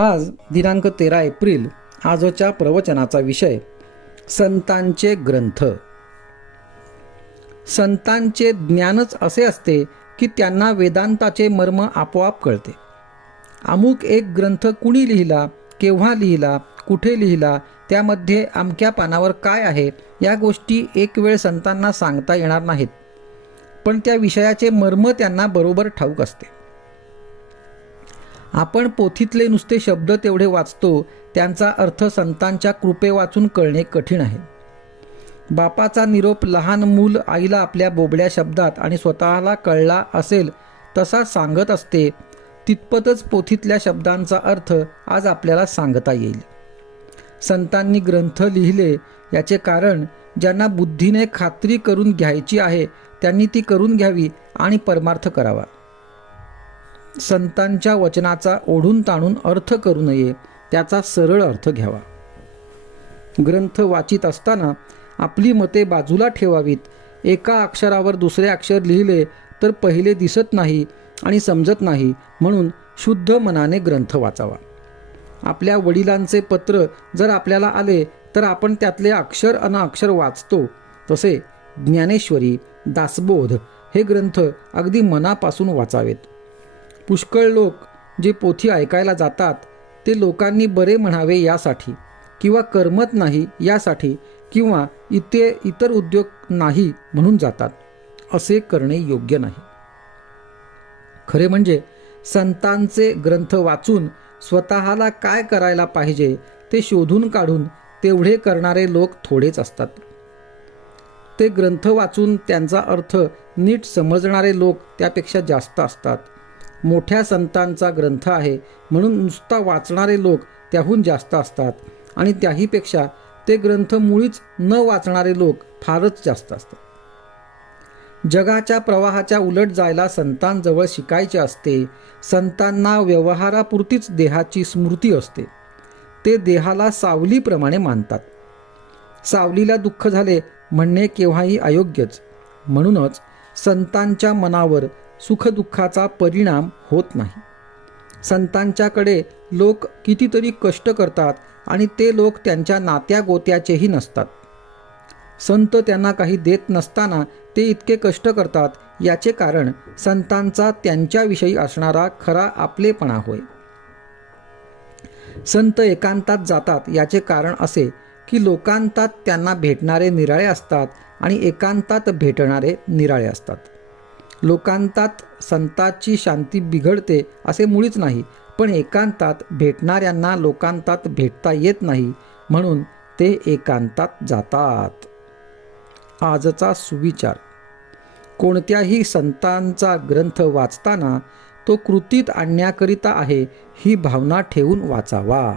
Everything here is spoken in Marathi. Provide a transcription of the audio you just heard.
आज दिनांक 13 एप्रिल. आजच्या प्रवचनाचा विषय संतांचे ग्रंथ. संतांचे ज्ञानच असे असते की त्यांना वेदांताचे मर्म आपोआप कळते. अमुक एक ग्रंथ कुणी लिहिला, केव्हा लिहिला, कुठे लिहिला, त्यामध्ये अमक्या पानावर काय आहे, या गोष्टी एक वेळ संतांना सांगता येणार नाहीत, पण त्या विषयाचे मर्म त्यांना बरोबर ठाऊक असते. आपण पोथीतले नुसते शब्द तेवढे वाचतो, त्यांचा अर्थ संतांच्या कृपे वाचून कळणे कठीण आहे. बापाचा निरोप लहान मूल आईला आपल्या बोबड्या शब्दात आणि स्वतःला कळला असेल तसा सांगत असते, तितपतच पोथीतल्या शब्दांचा अर्थ आज आपल्याला सांगता येईल. संतांनी ग्रंथ लिहिले याचे कारण ज्यांना बुद्धीने खात्री करून घ्यायची आहे त्यांनी ती करून घ्यावी आणि परमार्थ करावा. संतांच्या वचनाचा ओढून ताणून अर्थ करू नये, त्याचा सरळ अर्थ घ्यावा. ग्रंथ वाचित असताना आपली मते बाजूला ठेवावीत. एका अक्षरावर दुसरे अक्षर लिहिले तर पहिले दिसत नाही आणि समजत नाही, म्हणून शुद्ध मनाने ग्रंथ वाचावा. आपल्या वडिलांचे पत्र जर आपल्याला आले तर आपण त्यातले अक्षर अक्षर वाचतो, तसे ज्ञानेश्वरी, दासबोध हे ग्रंथ अगदी मनापासून वाचावेत. पुष्कळ लोक जे पोथी ऐकायला जातात ते लोकांनी बरे म्हणावे यासाठी, किंवा करमत नाही यासाठी, किंवा इतर उद्योग नाही म्हणून जातात. असे करणे योग्य नाही. खरे म्हणजे संतांचे ग्रंथ वाचून स्वतःला काय करायला पाहिजे ते शोधून काढून तेवढे करणारे लोक थोडेच असतात. ते ग्रंथ वाचून त्यांचा अर्थ नीट समजणारे लोक त्यापेक्षा जास्त असतात. मोठ्या संतांचा ग्रंथ आहे म्हणून नुसता वाचणारे लोक त्याहून जास्त असतात, आणि त्याहीपेक्षा ते ग्रंथ मुळीच न वाचणारे लोक फारच जास्त असतात. जगाच्या प्रवाहाच्या उलट जायला संतांजवळ शिकायचे असते. संतांना व्यवहारापुरतीच देहाची स्मृती असते. ते देहाला सावलीप्रमाणे मानतात. सावलीला दुःख झाले म्हणणे केव्हाही अयोग्यच. म्हणूनच संतांच्या मनावर सुखदुःखाचा परिणाम होत नाही. संतांच्याकडे लोक कितीतरी कष्ट करतात आणि ते लोक त्यांच्या नात्या गोत्याचेही नसतात. संत त्यांना काही देत नसताना ते इतके कष्ट करतात, याचे कारण संतांचा त्यांच्याविषयी असणारा खरा आपलेपणा होय. संत एकांतात जातात याचे कारण असे की लोकांतात त्यांना भेटणारे निराळे असतात आणि एकांतात भेटणारे निराळे असतात. लोकांतात संताची शांती बिघडते असे मुळीच नाही, पण एकांतात भेटणाऱ्यांना लोकांतात भेटता येत नाही, म्हणून ते एकांतात जातात. आजचा सुविचार: कोणत्याही संतांचा ग्रंथ वाचताना तो कृतीत आणण्याकरिता आहे ही भावना ठेवून वाचावा.